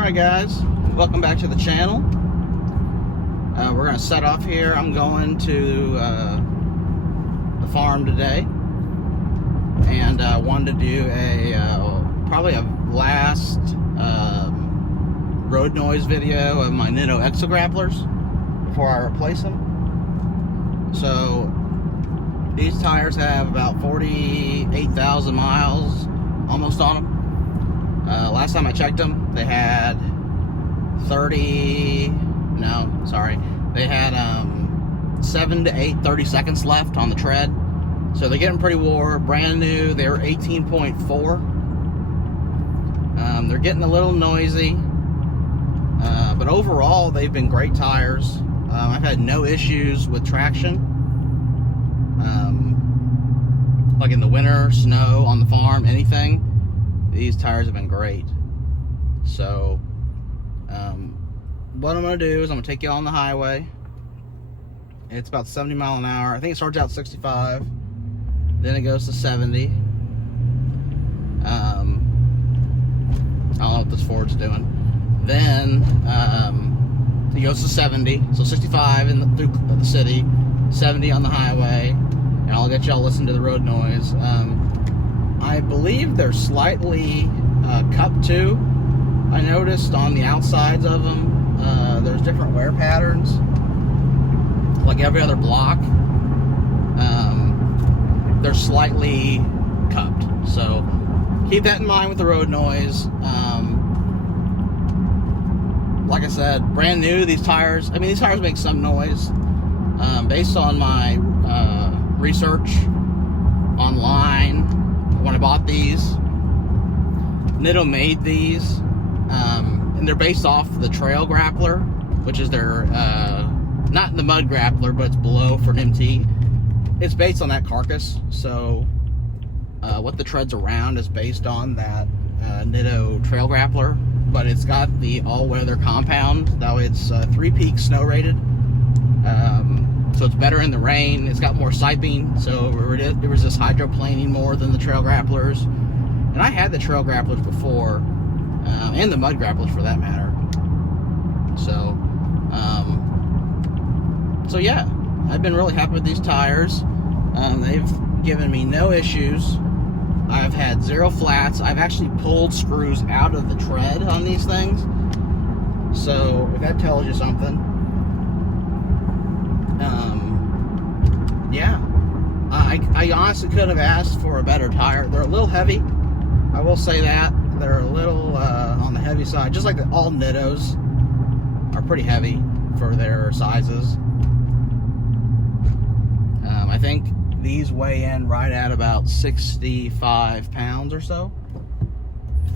Alright guys, welcome back to the channel. We're going to set off here. I'm going to the farm today, and I wanted to do probably a last road noise video of my Nitto Exo Grapplers before I replace them. So these tires have about 48,000 miles almost on them. Last time I checked them, they had 7 to 8 30 seconds left on the tread. So they're getting pretty wore. Brand new, they were 18.4. They're getting a little noisy, but overall they've been great tires. I've had no issues with traction. Like in the winter, snow, on the farm, anything. These tires have been great. So what I'm going to do is I'm going to take you on the highway. It's about 70 miles an hour. I think it starts out 65, then it goes to 70. I don't know what this Ford's doing. Then it goes to 70, so 65 through the city, 70 on the highway, and I'll get y'all listen to the road noise. I believe they're slightly cupped too. I noticed on the outsides of them, there's different wear patterns, like every other block. They're slightly cupped, so keep that in mind with the road noise. Like I said, brand new, these tires, these tires make some noise. Based on my research online, when I bought these, Nitto made these, and they're based off the Trail Grappler, which is their, not the Mud Grappler, but it's below for an MT. It's based on that carcass, so what the tread's around is based on that Nitto Trail Grappler, but it's got the all-weather compound. That way it's 3-peak snow rated, so it's better in the rain. It's got more siping, so it resists hydroplaning more than the Trail Grapplers. And I had the Trail Grapplers before, and the Mud Grapplers for that matter. So yeah, I've been really happy with these tires. They've given me no issues. I've had 0 flats. I've actually pulled screws out of the tread on these things, so if that tells you something. Yeah, I honestly could have asked for a better tire. They're a little heavy, I will say that. They're a little on the heavy side, just like all Nittos are pretty heavy for their sizes. I think these weigh in right at about 65 pounds or so.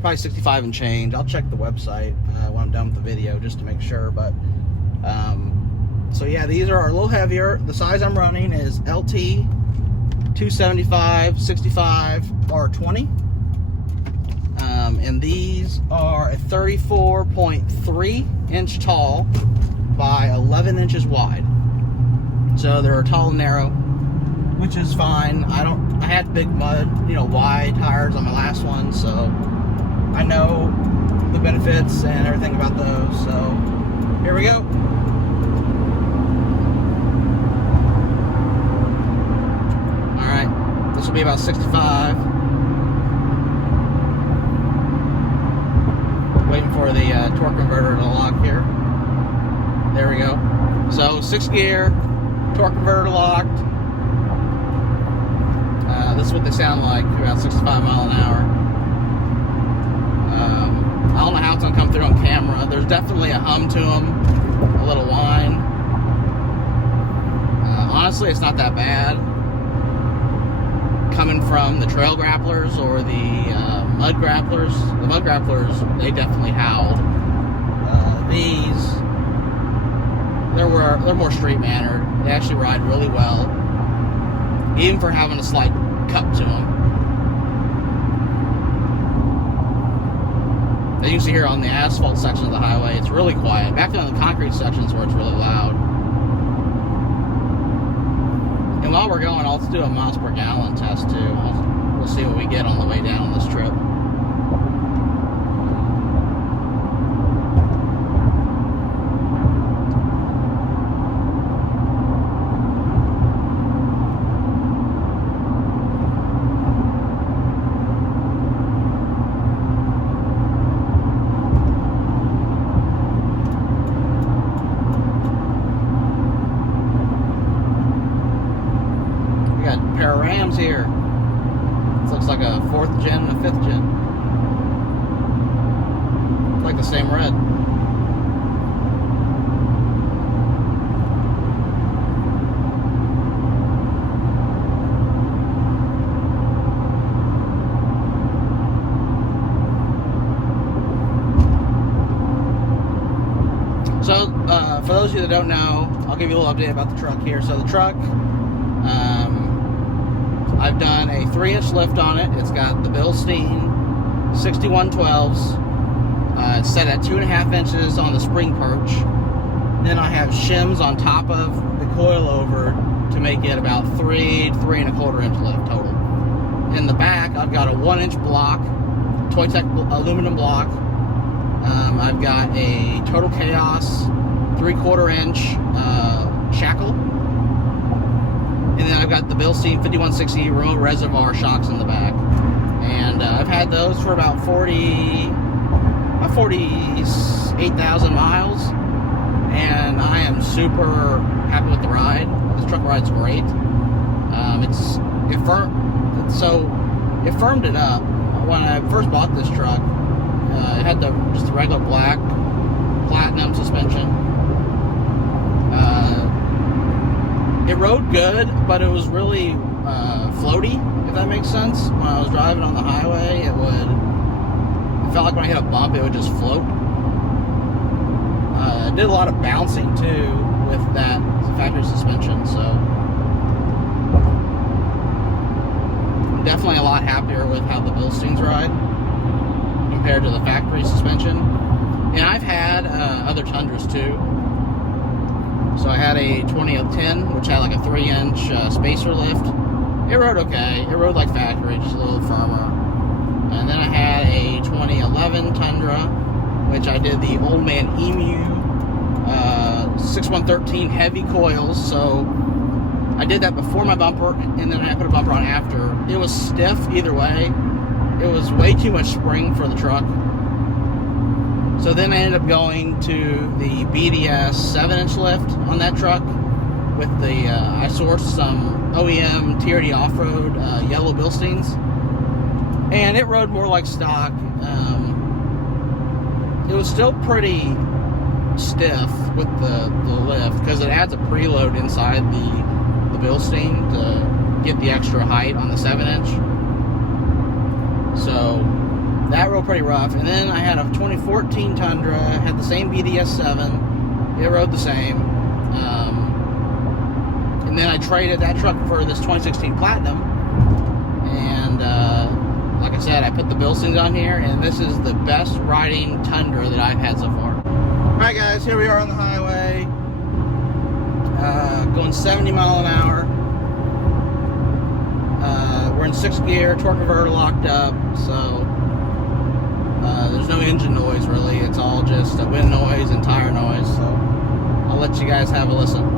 Probably 65 and change. I'll check the website when I'm done with the video just to make sure. But so yeah, these are a little heavier. The size I'm running is LT 275, 65, R20. And these are a 34.3 inch tall by 11 inches wide. So they're tall and narrow, which is fine. I had big mud, wide tires on my last one, so I know the benefits and everything about those. So here we go. Alright, this will be about 65. Waiting for the torque converter to lock here. There we go. So 6 gear, torque converter locked. This is what they sound like, about 65 miles an hour. I don't know how it's going to come through on camera. There's definitely a hum to them, a little whine. Honestly, it's not that bad. Coming from the Trail Grapplers or the Mud Grapplers. The Mud Grapplers, they definitely howled. These, they're more street mannered. They actually ride really well, even for having a slight cup to them. As you can see here on the asphalt section of the highway, it's really quiet. Back on the concrete sections where it's really loud. And while we're going, I'll do a miles per gallon test too. We'll see what we get on the way down on this trip. the same red. So, for those of you that don't know, I'll give you a little update about the truck here. So the truck, I've done a 3-inch lift on it. It's got the Bilstein 6112s. It's set at 2.5 inches on the spring perch. Then I have shims on top of the coilover to make it about 3 to 3.25 inch lift total. In the back, I've got a 1-inch block, Toy Tech aluminum block. I've got a Total Chaos 3/4 inch shackle. And then I've got the Bilstein 5160 remote reservoir shocks in the back. And I've had those for about 48,000 miles. And I am super happy with the ride. This truck rides great. It firmed it up. When I first bought this truck, it had just the regular black platinum suspension. It rode good, but it was really floaty, if that makes sense. When I was driving on the highway, it felt like when I hit a bump, it would just float. It did a lot of bouncing too with that factory suspension, so I'm definitely a lot happier with how the Bilsteins ride compared to the factory suspension. And I've had other Tundras too. So I had a 2010, which had like a 3-inch spacer lift. It rode okay. It rode like factory, just a little firmer. And then I had a 2011 Tundra, which I did the Old Man Emu 6113 heavy coils. So I did that before my bumper, and then I put a bumper on after. It was stiff either way. It was way too much spring for the truck. So then I ended up going to the BDS 7-inch lift on that truck with the, I sourced some OEM TRD off-road yellow Bilsteins, and it rode more like stock. It was still pretty stiff with the lift because it adds a preload inside the Bilstein to get the extra height on the 7-inch. So that rode pretty rough. And then I had a 2014 Tundra, had the same BDS 7. It rode the same. And then I traded that truck for this 2016 Platinum. And like I said, I put the Bilsteins on here, and this is the best riding Tundra that I've had so far. Alright guys, here we are on the highway. Going 70 miles an hour. We're in 6th gear, torque converter locked up, so there's no engine noise really. It's all just wind noise and tire noise, so I'll let you guys have a listen.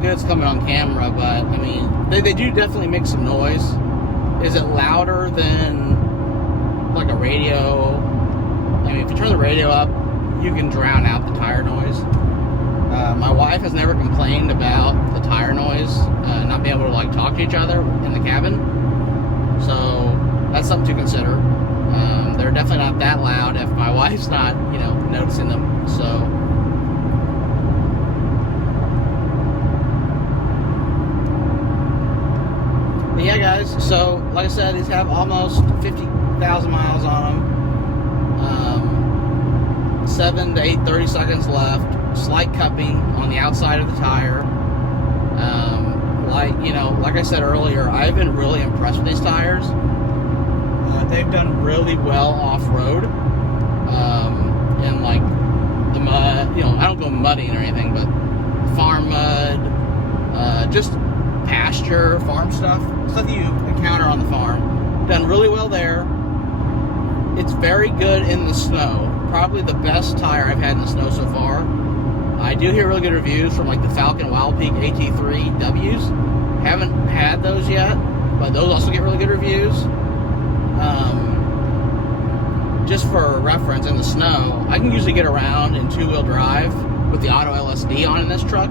It's coming on camera, but I mean, they do definitely make some noise. Is it louder than like a radio? I mean, if you turn the radio up, you can drown out the tire noise. My wife has never complained about the tire noise, not being able to like talk to each other in the cabin. So that's something to consider. They're definitely not that loud if my wife's not, you know, noticing them. So. Yeah, guys, so like I said, these have almost 50,000 miles on them. 7 to 8 30 seconds left. Slight cupping on the outside of the tire. Like I said earlier, I've been really impressed with these tires. They've done really well off-road. In like the mud, you know, I don't go mudding or anything, but farm mud, just pasture, farm stuff that you encounter on the farm. Done really well there. It's very good in the snow. Probably the best tire I've had in the snow so far. I do hear really good reviews from like the Falcon Wild Peak AT3Ws. Haven't had those yet, but those also get really good reviews. just for reference, in the snow, I can usually get around in two-wheel drive with the auto LSD on in this truck.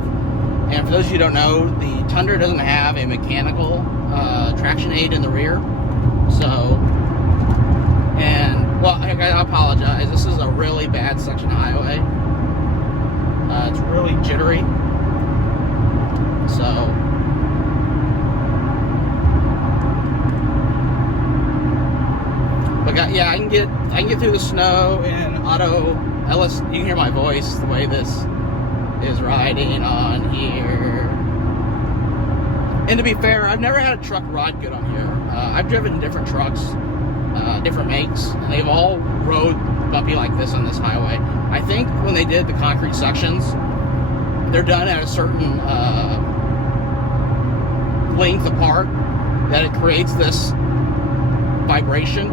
And for those of you who don't know, the Tundra doesn't have a mechanical traction aid in the rear. So, and, well, I apologize. This is a really bad section of highway. It's really jittery. So, but yeah, I can get through the snow in auto LS. You can hear my voice the way this is riding on here. And to be fair, I've never had a truck ride good on here. I've driven different trucks, different makes, and they've all rode bumpy like this on this highway. I think when they did the concrete sections, they're done at a certain length apart that it creates this vibration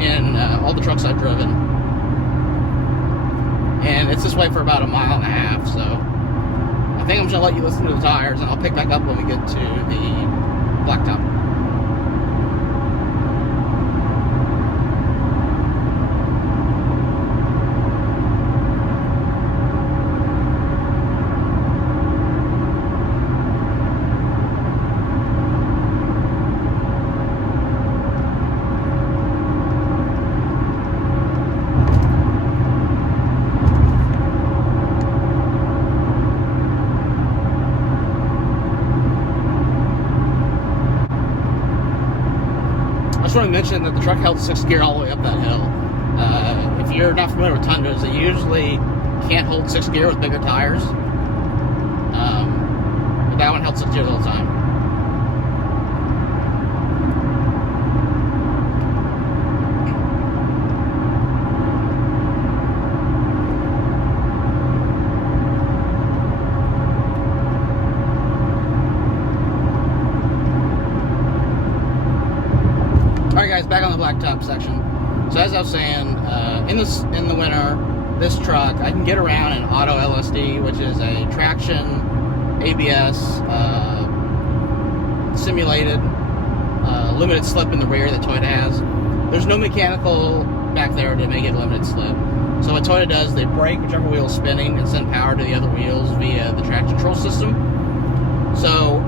in all the trucks I've driven. And it's this way for about a mile and a half, so I think I'm just gonna let you listen to the tires, and I'll pick back up when we get to the blacktop. I just want to mention that the truck held 6th gear all the way up that hill. If you're not familiar with Tundras, they usually can't hold 6th gear with bigger tires. But that one held 6th gear the whole time. Alright guys, back on the blacktop section. So as I was saying, in the winter, this truck, I can get around in auto LSD, which is a traction, ABS, simulated, limited slip in the rear that Toyota has. There's no mechanical back there to make it limited slip. So what Toyota does, they brake whichever wheel is spinning and send power to the other wheels via the traction control system. So,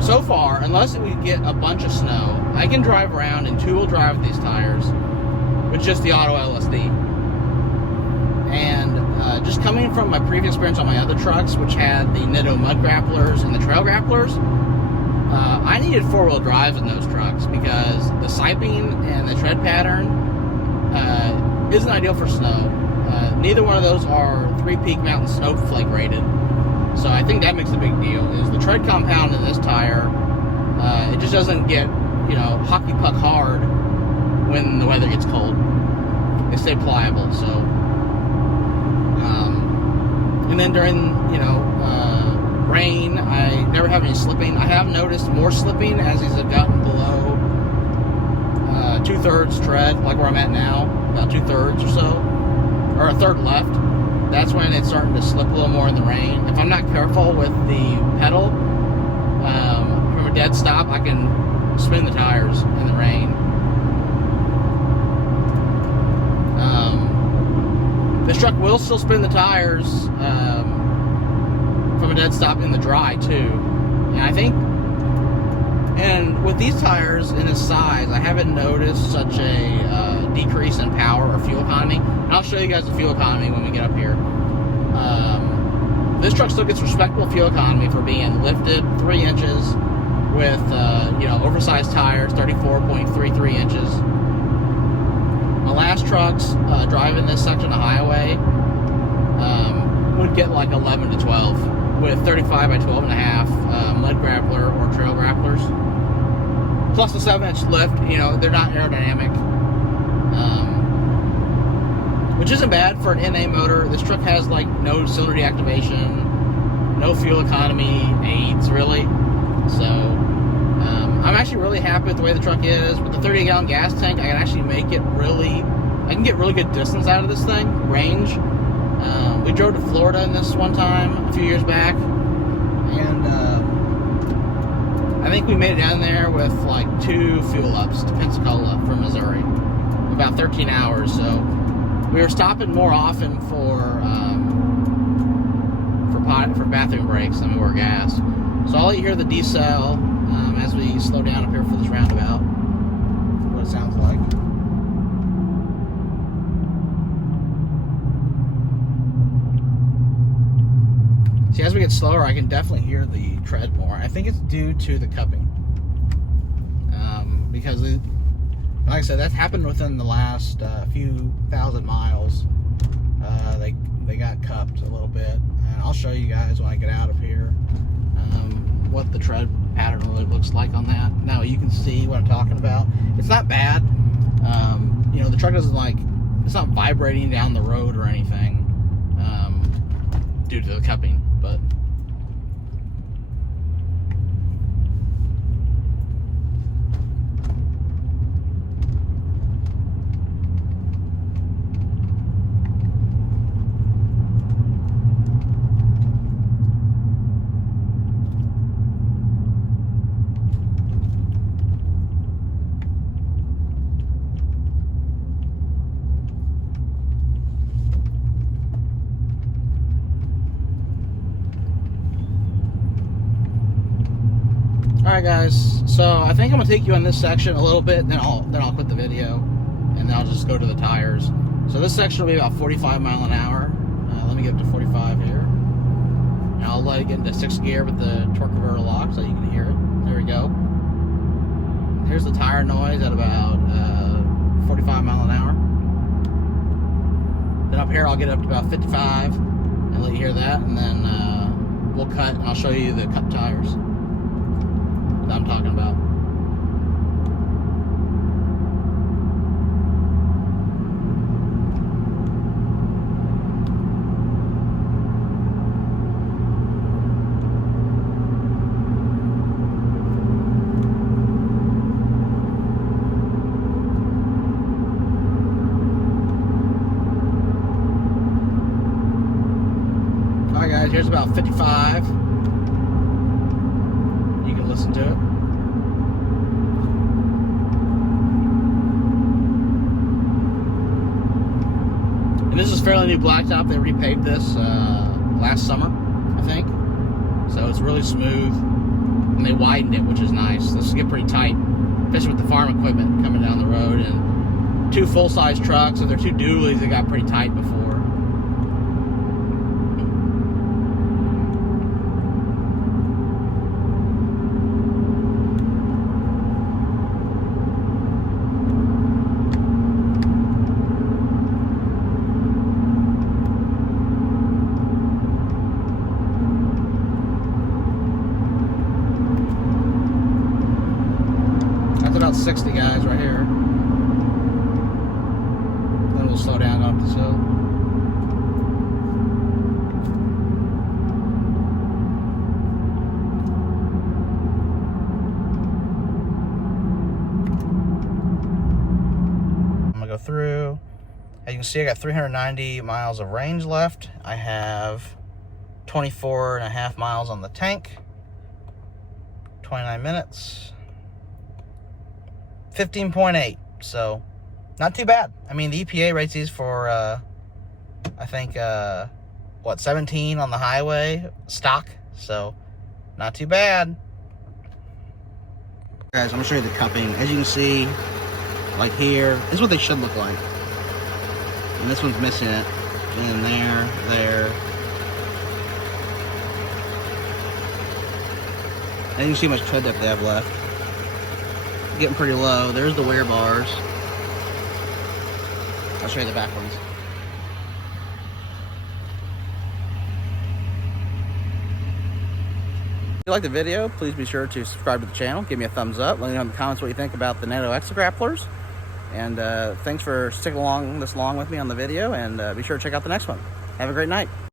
so far, unless we get a bunch of snow, I can drive around in two-wheel drive with these tires with just the auto LSD. And just coming from my previous experience on my other trucks, which had the Nitto mud grapplers and the trail grapplers, I needed four-wheel drive in those trucks because the siping and the tread pattern isn't ideal for snow. Neither one of those are 3 Peak Mountain Snowflake rated. So I think that makes a big deal, is the tread compound in this tire, it just doesn't get, you know, hockey puck hard when the weather gets cold. They stay pliable, so. And then during, you know, rain, I never have any slipping. I have noticed more slipping as these have gotten below 2/3 tread, like where I'm at now, about 2/3 or so, or a third left. That's when it's starting to slip a little more in the rain. If I'm not careful with the pedal, from a dead stop, I can spin the tires in the rain. This truck will still spin the tires from a dead stop in the dry too. And I think, and with these tires in this size, I haven't noticed such a decrease in power or fuel economy. And I'll show you guys the fuel economy when we get up here. This truck still gets respectable fuel economy for being lifted 3 inches with, you know, oversized tires, 34.33 inches. My last trucks driving this section of highway would get like 11 to 12 with 35 by 12.5 mud grappler or trail grapplers. Plus the 7-inch lift, you know, they're not aerodynamic. Which isn't bad for an NA motor. This truck has like no cylinder deactivation, no fuel economy aids really. So I'm actually really happy with the way the truck is. With the 38-gallon gas tank, I can actually make it really, I can get really good distance out of this thing, range. We drove to Florida in this one time a few years back, and I think we made it down there with like 2 fuel ups to Pensacola from Missouri. About 13 hours, so we were stopping more often for bathroom breaks than we were gas. So I'll let you hear the decel as we slow down up here for this roundabout. What it sounds like. See, as we get slower, I can definitely hear the tread more. I think it's due to the cupping. Because, like I said, that's happened within the last few thousand miles. They got cupped a little bit. And I'll show you guys when I get out of here what the tread pattern really looks like on that. Now, you can see what I'm talking about. It's not bad. You know, the truck doesn't it's not vibrating down the road or anything due to the cupping. But alright guys, so I think I'm gonna take you on this section a little bit, then I'll quit the video, and then I'll just go to the tires. So this section will be about 45 miles an hour. Let me get up to 45 here. And I'll let it get into 6th gear with the torque converter lock so you can hear it. There we go. Here's the tire noise at about 45 miles an hour. Then up here I'll get up to about 55 and let you hear that, and then we'll cut and I'll show you the cut tires that I'm talking about. Alright guys, here's about 55. You can listen to it. And this is fairly new blacktop. They repaved this last summer, I think. So it's really smooth. And they widened it, which is nice. This will get pretty tight, especially with the farm equipment coming down the road. And 2 full-size trucks. So they're 2 dualies that got pretty tight before. About 60 guys right here. Then we'll slow down up this hill. I'm gonna go through. As you can see, I got 390 miles of range left. I have 24.5 miles on the tank. 29 minutes. 15.8, so not too bad. I mean, the EPA rates these for I think 17 on the highway stock, so not too bad. Guys, I'm gonna show you the cupping. As you can see, like here, this is what they should look like, and this one's missing it, and there. And you can see how much tread depth they have left. Getting pretty low. There's the wear bars. I'll show you the back ones. If you like the video, please be sure to subscribe to the channel. Give me a thumbs up. Let me know in the comments what you think about the Nitto Exo Grapplers. And thanks for sticking along this long with me on the video. And be sure to check out the next one. Have a great night.